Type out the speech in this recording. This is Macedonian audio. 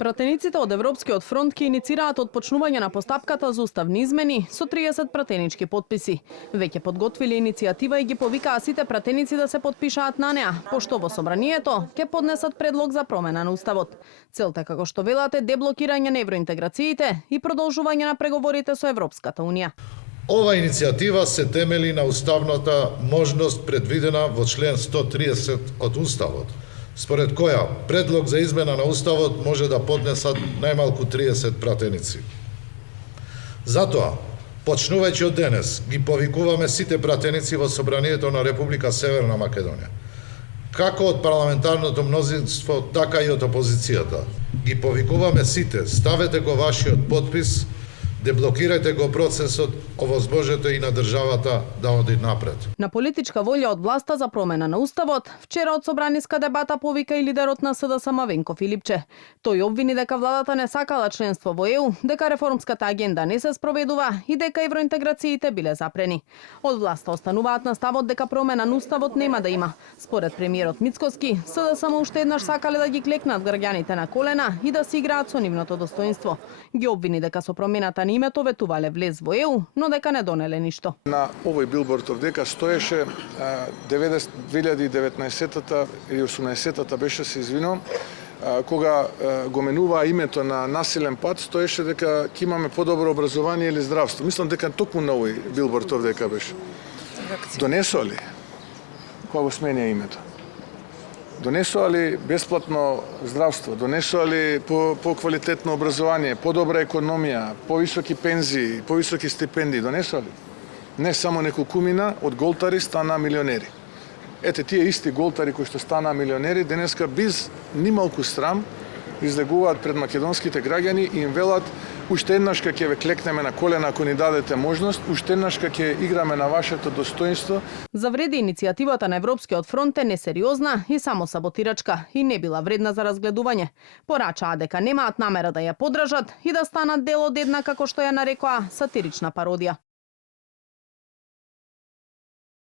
Пратениците од Европскиот фронт ќе иницираат отпочнување на постапката за уставни измени со 30 пратенички потписи. Веќе подготвиле иницијатива и ги повикаа сите пратеници да се потпишаат на неа, пошто во собранието ќе поднесат предлог за промена на уставот. Целта, како што велат, е деблокирање на евроинтеграциите и продолжување на преговорите со Европската унија. Ова иницијатива се темели на уставната можност предвидена во член 130 од Уставот, според која предлог за измена на Уставот може да поднесат најмалку 30 пратеници. Затоа, почнувајќи од денес, ги повикуваме сите пратеници во Собранието на Република Северна Македонија, како од парламентарното мнозинство, така и од опозицијата. Ги повикуваме сите, ставете го вашиот подпис, деблокирајте го процесот, овозможете и на државата да оди напред. На политичка волја од власта за промена на уставот, вчера од собраниска дебата повика и лидерот на СДСМ Венко Филипче. Тој обвини дека владата не сакала членство во ЕУ, дека реформската агенда не се спроведува и дека евроинтеграциите биле запрени. Од власта остануваат на ставот дека промена на уставот нема да има. Според премиерот Мицкоски, СДСМ уште еднаш сакале да ги клекнат граѓаните на колена и да си играат со нивното достоинство. Ги обвини дека со промената на името ветувале влез во ЕУ, но дека не донеле ништо. На овој билборд овдека стоеше 2019-та или 18-та беше, се извинувам, кога го менуваа името на населен пат, стоеше дека ќе имаме подобро образование или здравство. Мислам дека токму на овој билборд овдека беше. Донесоа ли кога го сменија името? Донесоа ли бесплатно здравство, донесоа ли по-квалитетно образование, по-добра економија, повисоки пензии, повисоки стипендии, донесоа ли? Не, само неколкумина од голтари стана милионери. Ете, тие исти голтари кои што стана милионери, денеска без нималку срам излегуваат пред македонските граѓани и им велат уште еднаш ќе ве клекнеме на колена ако ни дадете можност, уште еднаш ќе играме на вашето достоинство. Завреди иницијативата на Европскиот фронт е несериозна и само саботирачка и не била вредна за разгледување. Порачаа дека немаат намера да ја поддржат и да станат дел од една, како што ја нарекоа, сатирична пародија.